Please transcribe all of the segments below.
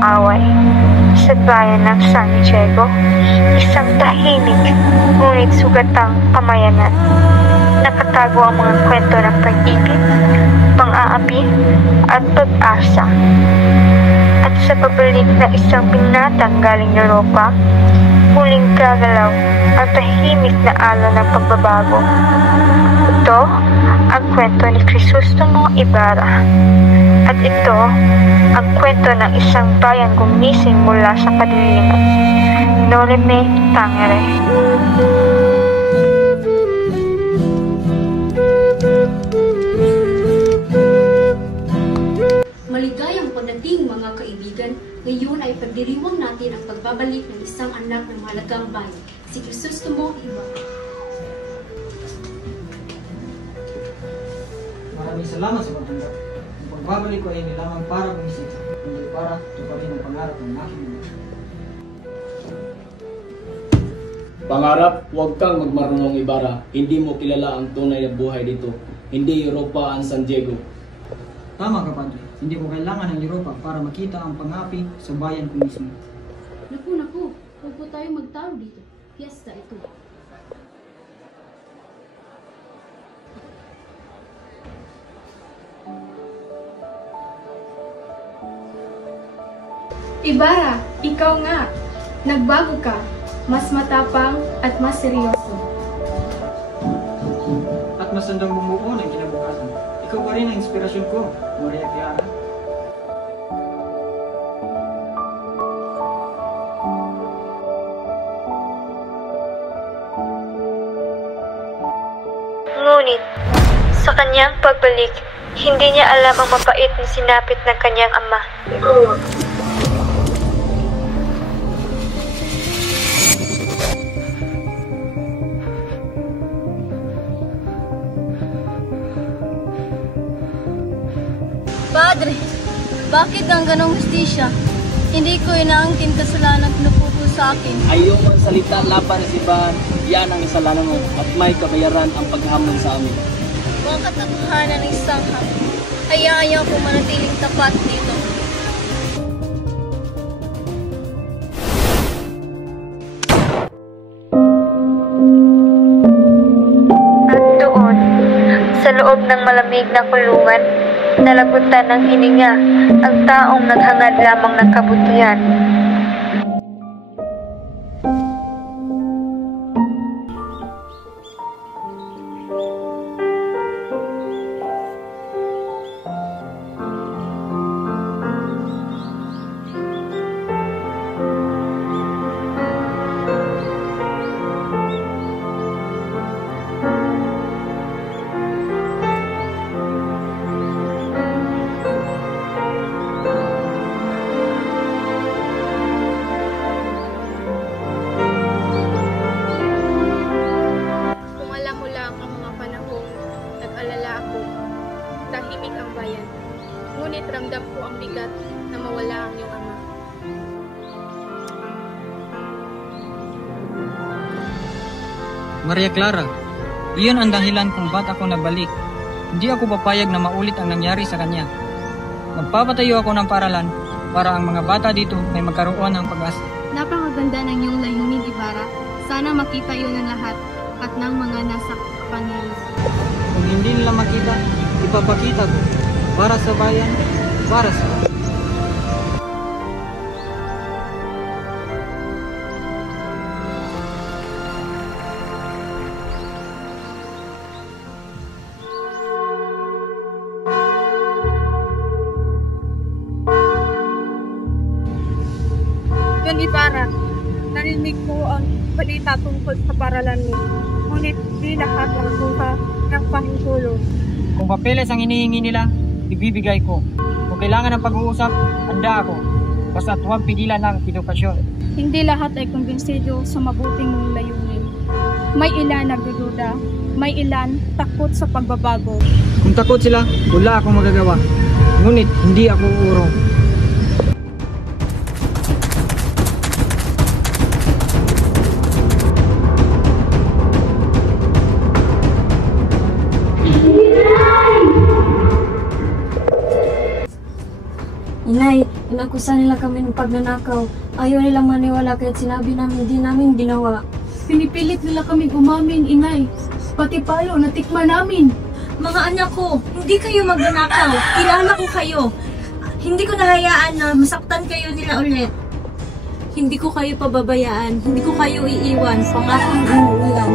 kaaway. Sa bayan ng San Diego, isang tahimik ngunit sugatang pamayanan. Nakatago ang mga kwento ng pag-ibig, pang-aapi at pag-asa. At sa pabalik na isang binatang galing Europa, muling gagalaw ang tahimik na alon ng pagbabago. Ito ang kwento ni Crisostomo Ibarra. At ito ang kwento ng isang bayang gumising mula sa kadiliman. Dorime Tangere. Maligayang pagdating mga kaibigan. Ngayon ay pagdiriwang natin ang pagbabalik ng isang anak ng mahalagang bayan, si Crisostomo Ibarra. Maraming salamat sa pagtanggap. Ang pagbabalik ko ay hindi lamang para gumising, kundi para tuparin ang pangarap ng aking mga. Pangarap, huwag kang magmarunong Ibarra. Hindi mo kilala ang tunay na buhay dito. Hindi Europa ang San Diego. Tama ka, Padre. Hindi ko kailangan ng Europa para makita ang pangapi sa bayan ko mismo. Naku, huwag po tayo magtalo dito. Fiesta ito. Ibarra, ikaw nga. Nagbago ka. Mas matapang at mas seryoso. At mas handang bumuo ng kinabukasan. Ikaw pa rin ang inspirasyon ko, Maria Clara. Ngunit, sa kanyang pagbalik, hindi niya alam ang mapait na sinapit ng kanyang ama. Padre, bakit ang ganong hustisya? Hindi ko inaangkin kasalanan na pupo sa akin. Ayaw mong salita laban sa simbahan. Yan ang kasalanan mo at may kabayaran ang paghamon sa amin. Mga katotohanan ng isang hapon. Hayaan ko manatiling tapat dito. At doon, sa loob ng malamig na kulungan, nalagutan ng hininga ang taong naghangad lamang ng kabutihan. Tahimik ang bayan. Ngunit ramdam ko ang bigat na mawala ang iyong ama. Maria Clara, iyon ang dahilan kung ba't ako nabalik. Hindi ako papayag na maulit ang nangyari sa kanya. Magpapatayo ako ng paralan para ang mga bata dito may magkaroon ng pag-asa. Napakaganda ng iyong layunin, Ibarra. Sana makita iyon ng lahat at ng mga nasa kapangyarihan. Kung hindi nila makita, ipapakita ko. Para sa bayan, para sa bayan. Don Ibarra, narinig ko ang balita tungkol sa paralan mo. Ngunit di lahat ang suka ng pahintulong. Kung papeles ang hinihingi nila, ibibigay ko. Kung kailangan ng pag-uusap, handa ako. Basta huwag pigilan ang edukasyon. Hindi lahat ay kumbinsido sa mabuting mong layunin. May ilan nagdududa, may ilan takot sa pagbabago. Kung takot sila, wala akong magagawa. Ngunit hindi ako uurong. Inay, inako Inakusa nila kami ng pagnanakaw. Ayaw nilang maniwala kahit sinabi namin di namin ginawa. Pinipilit nila kaming umamin, inay. Pati palo, natikman namin. Mga anak ko, hindi kayo magnanakaw. Kilala ko kayo. Hindi ko nahayaan na masaktan kayo nila ulit. Hindi ko kayo pababayaan. Hindi ko kayo iiwan. Pangakong umuulan.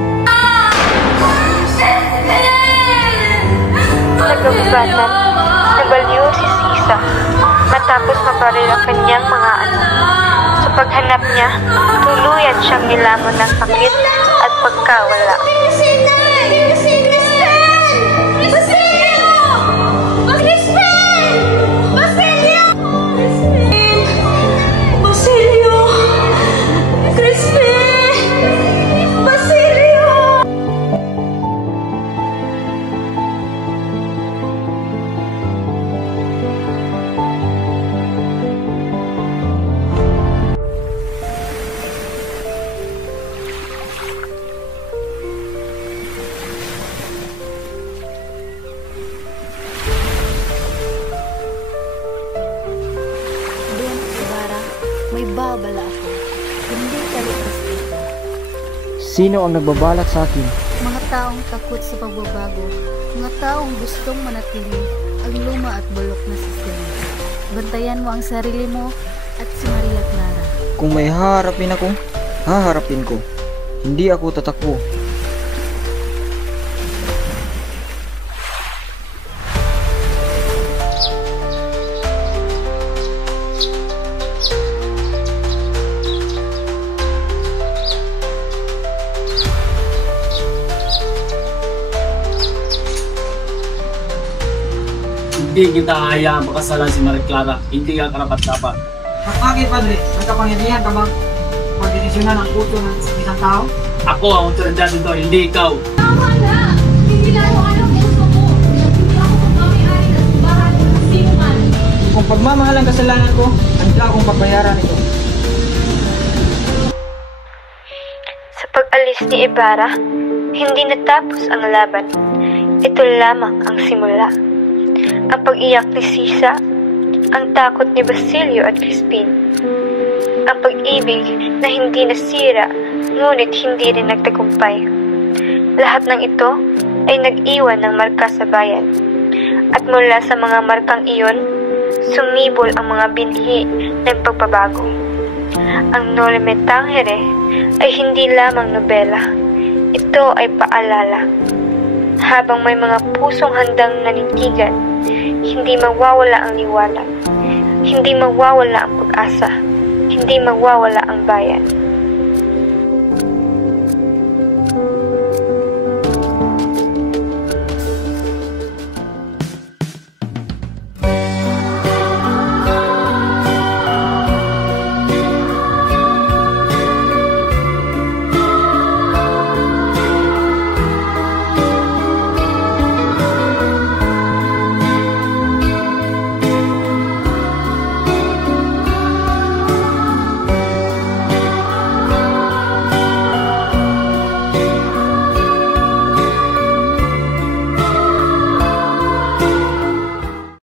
Nagkabatan, nabaliw si Sisa matapos mabaril ang kanyang mga anak. Sa paghanap niya, tuluyan siyang nilamon ng sakit at pagkawala. May babala ako. Hindi ka ligtas dito. Sino ang nagbabalak sa akin? Mga taong takot sa pagbabago. Mga taong gustong manatili ang luma at bulok na sistema. Bantayan mo ang sarili mo at si Maria Clara. Kung may haharapin ako, haharapin ko. Hindi ako tatakbo. Hindi kita hayaang makasalan si Maria Clara. Hindi ka karapat-dapat. Bakit, Padre? Nagkapangyarihan ka bang pagdesisyonan ang puso ng isang tao? Ako ang otoridad dito, hindi ikaw. Tama na! Hindi lang ang alam puso ko. Hindi ako magmamay-ari ng simbahan ng sino man. Kung pagmamahal ang kasalanan ko, handa akong pagbayaran ito. Sa pag-alis ni Ibarra, hindi natapos ang laban. Ito lamang ang simula. Ang pag-iyak ni Sisa, ang takot ni Basilio at Crispin, ang pag-ibig na hindi nasira ngunit hindi rin nagtagumpay. Lahat ng ito ay nag-iwan ng marka sa bayan. At mula sa mga markang iyon, sumibol ang mga binhi ng pagbabago. Ang Noli Me Tangere ay hindi lamang nobela. Ito ay paalala. Habang may mga pusong handang nanindigan, hindi mawawala ang liwanag. Hindi mawawala ang pag-asa. Hindi mawawala ang bayan.